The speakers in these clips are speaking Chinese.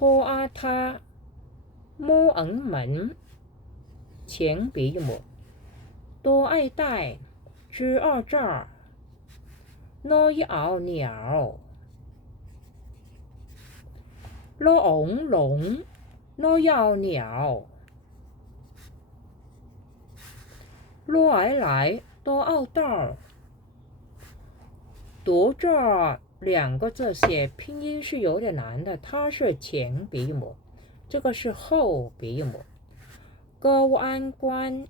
拖啊他摸恩门前鼻音母多爱戴知二这儿诺一熬鸟罗翁龙诺要鸟罗来来多奥道读这两个字写拼音是有点难的，它是前鼻音母，这个是后鼻音母。高安关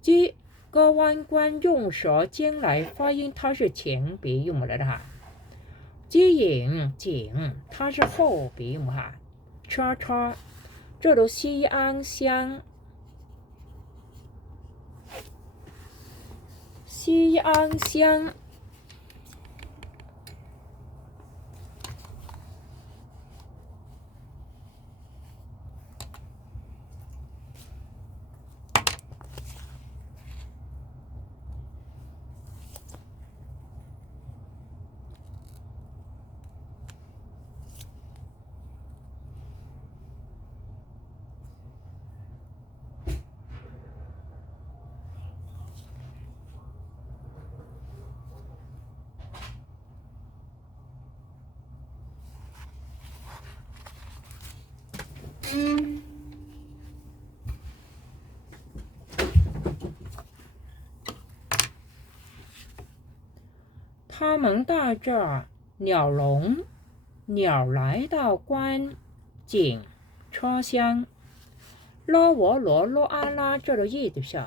即高安关用舌尖来发音，它是前鼻音母来的哈。鸡影景它是后鼻音母哈。叉叉这都西安乡，西安乡他们带着鸟笼，鸟来到关景车厢，拉我罗罗阿拉这个意思是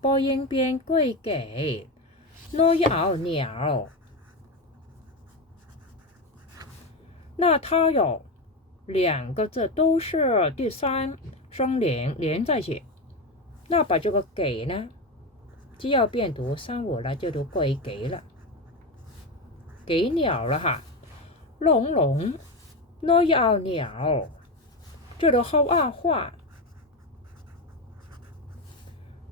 播音边跪给诺要鸟，那它有两个字都是第三双连在一起，那把这个给呢就要变读35了，就读跪给了，给鸟了哈。龙龙诺要鸟，这都后二话。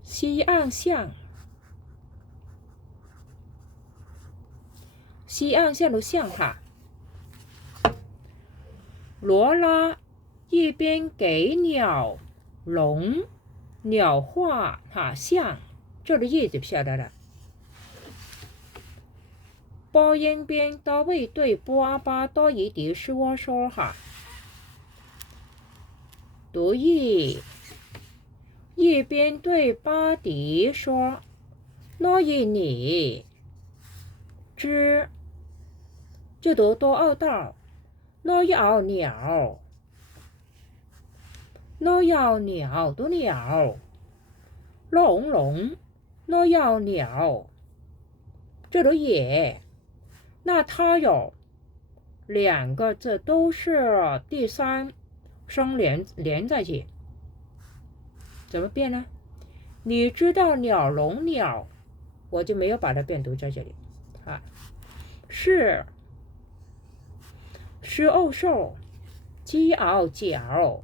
西岸巷，西岸巷的巷哈。罗拉一边给鸟笼鸟画哈像，这个意思晓得了。播音边都会对波阿巴多一点说说哈，读一边对巴迪说，诺伊你知就读多奥道，诺要鸟，诺要鸟读鸟，龙龙诺要鸟，这读也。那它有两个字都是第三双连在一起，怎么变呢？你知道鸟笼鸟，我就没有把它变读在这里啊。是偶兽，鸡熬脚，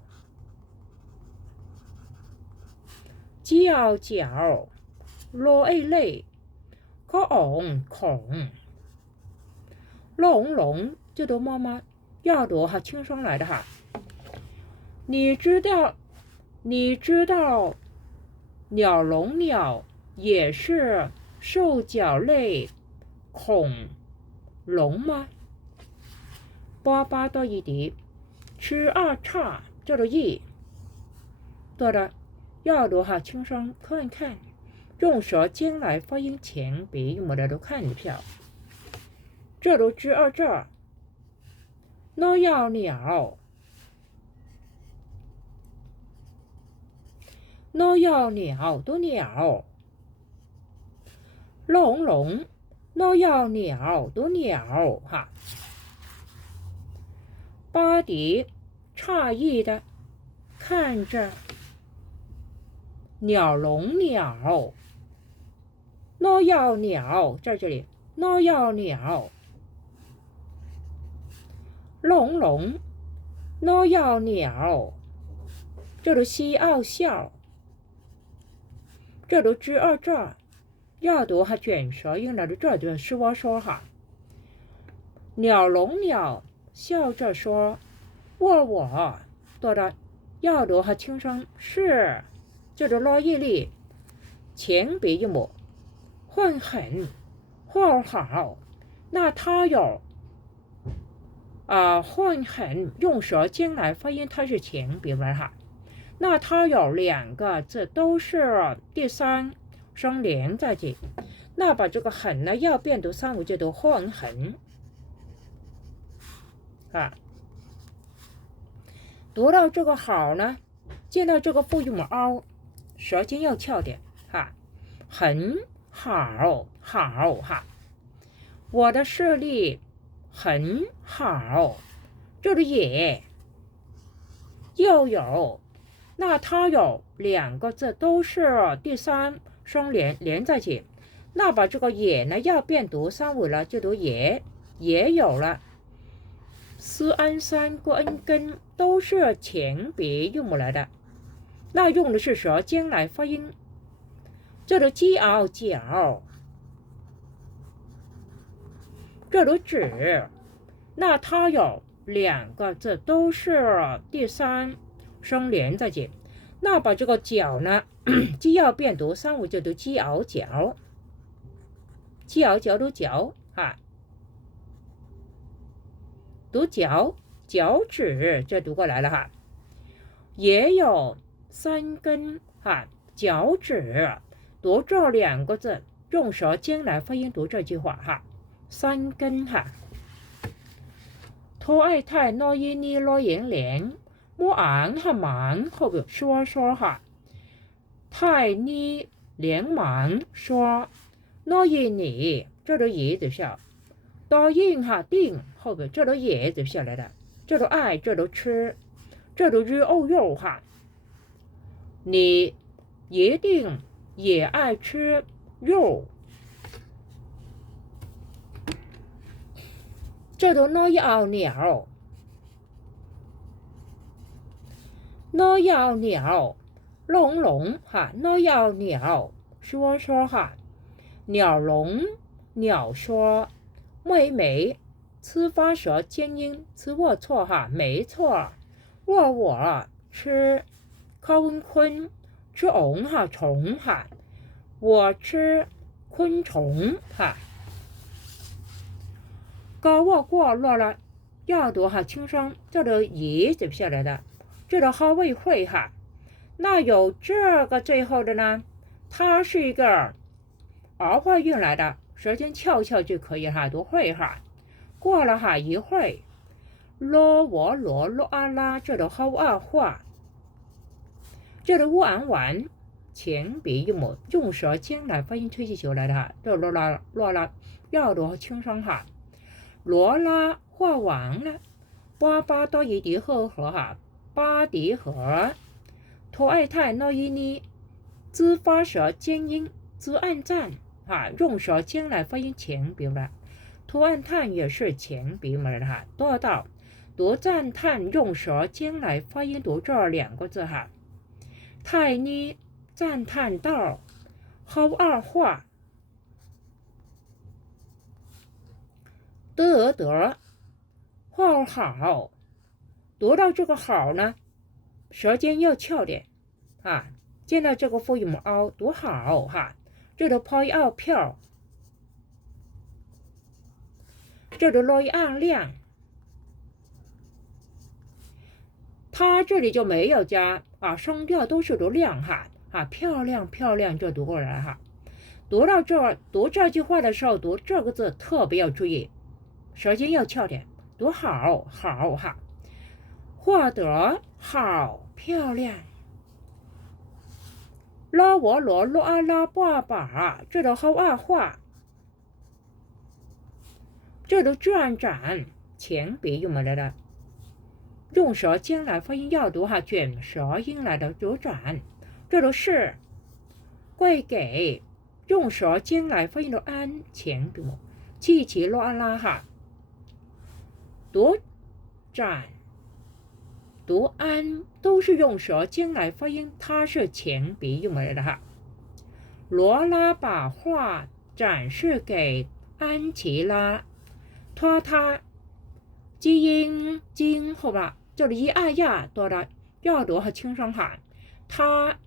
鸡熬脚，罗 A 类，可昂孔。龙龙这读妈妈要读哈轻声来的哈。你知道鸟笼鸟也是兽脚类恐龙吗？巴巴多一滴吃二叉这读一对的，要读哈轻声看看，用舌尖来发音前鼻音母的都看一票。这都知二这儿，诺要鸟，诺要鸟读鸟，龙龙诺要鸟读鸟哈。巴迪诧异的看着鸟笼鸟，诺要鸟在这里，诺要鸟。龙龙诺要鸟，这都西奥笑，这都知二这要读哈卷舌音来的，这就是我说哈。鸟笼鸟笑着说：“我多的要多和轻声是，这个落叶里前鼻一抹，混很或好，那它有混很用舌尖来发音，它是前鼻嘛哈。那它有2个字都是第3声连在一起，那把这个很呢要变读3、5就读混很啊。读到这个好呢，见到这个复韵母凹，舌尖要翘点哈，很好好哈。我的视力很好，这里也又有，那它有2个字都是第3声连在一起，那把这个也呢要变读3、5了，就读也有了。思安三个恩根都是前鼻韵母来的，那用的是舌尖来发音，这里鸡熬脚，这里指，那它有2个字都是第3声连在一起，那把这个脚呢既要变读3、5就读鸡熬脚，鸡熬脚读脚哈。读脚趾，这读过来了哈。也有3根哈，脚趾读这2个字，用舌尖来发音读这句话哈。3根哈。托爱太诺伊尼罗言连，莫昂哈忙后边说哈。太妮连忙说，诺伊你这里也得笑。答应哈定后边这都也就下来了，这都爱，这都吃，这都是肉哈。你一定也爱吃肉，这都那要鸟，那要鸟，笼哈，那要鸟说哈，鸟笼鸟说。妹吃发舌尖音，吃我错哈，没错。我吃昆吃虫哈，虫哈，我吃昆虫哈。高我过落了，要读哈轻声，这里也写下来的，这里好未会哈。那有这个最后的呢，它是一个儿化韵来的。舌尖翘就可以哈，读会哈，过了哈一会，罗啊啦，这里后2画，这里乌安完，前鼻韵母用舌尖来发音推起球来的哈，这罗拉要读轻声哈，罗拉画完了，巴多一滴和哈，巴迪和，托爱太诺伊尼，滋发舌尖音，滋按赞。用舌尖来发音前鼻了，图案叹也是前鼻嘛的哈，多到读赞叹用舌尖来发音读这2个字哈。太妮赞叹道，后2画，得画好，读到这个好呢，舌尖要翘点啊，见到这个复韵母凹读好哈。这里抛一凹票，这里落一暗亮，它这里就没有加声调都是读亮哈漂亮就读过来哈。读到这读这句话的时候，读这个字特别要注意，舌尖要翘点，读好哈，画得好漂亮。拉我罗啊拉爸，这都好2画，这都转前鼻韵母来的，用舌尖来发音要读哈，卷舌音来的读转，这都是归给用舌尖来发音的安前鼻母，气罗啊拉哈，读转。读安都是用舌尖来发音，它是前鼻韵母来的哈。罗拉把画展示给安琪拉，他金好吧，这里一按压多了，要读和轻声喊。他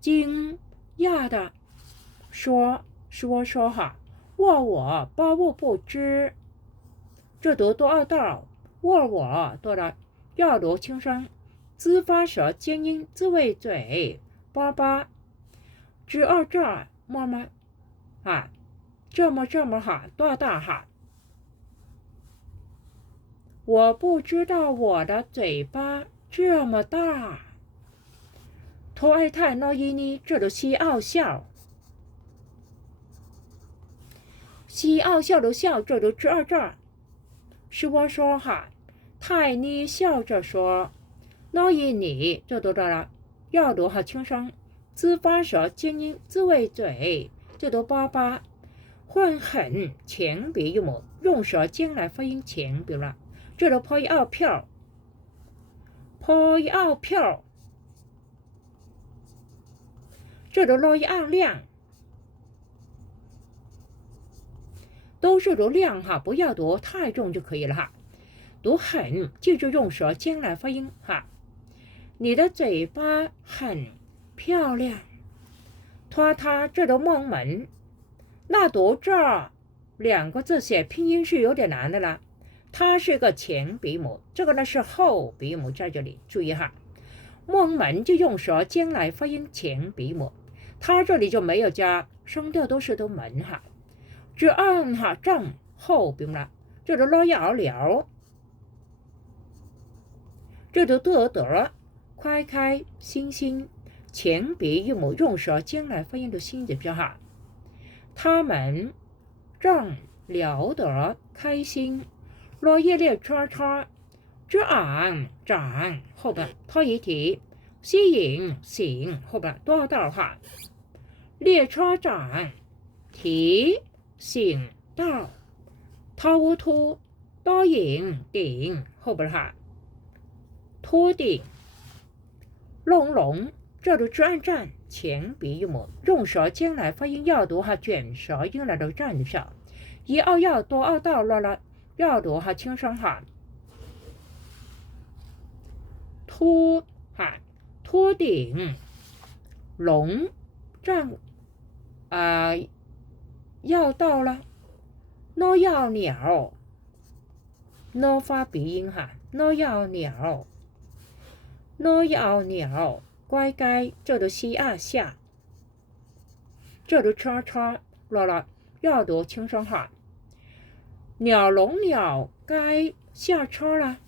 惊讶的说哈，我包我不知。这读多二道，我多了，要读轻声，滋发舌尖音，滋为嘴，巴巴，之二这么啊，这么哈，多大哈。我不知道我的嘴巴这么大。托爱太诺伊尼，这都西奥笑。西奥笑的笑，这都之二这。是我说哈，太妮笑着说，诺伊尼这都到了，要读好轻声，滋发舌尖音，滋为嘴，这都巴巴，混很前鼻韵母，用舌尖来发音前鼻了。这都破一二票，这都落一二亮，都是读亮哈，不要读太重就可以了哈。读很，记住用舌尖来发音哈。你的嘴巴很漂亮，他这都蒙门，那读这两个字写拼音是有点难的了。它是个前鼻母，这个呢是后鼻母，在这里注意哈。蒙门就用舌尖来发音前鼻母，它这里就没有加声调，都是都门哈。这按哈正后鼻母了，这都落摇了，这都得快开心前鼻韵母用舌尖来发音的心的比较好。他们正聊得开心。落叶列叉，这昂长后边套一体，吸引醒后边多道哈。列车长提醒到，掏乌突多引顶后边哈。托顶龙这都转站前鼻韵母，用舌尖来发音要读哈，卷舌音来都站的票。一二要多二道了。要读哈轻声哈，托顶龙站要到了，no 要鸟，no 发鼻音哈，no 要鸟乖该这都西下，这都叉了，要读轻声哈。鸟该下车了。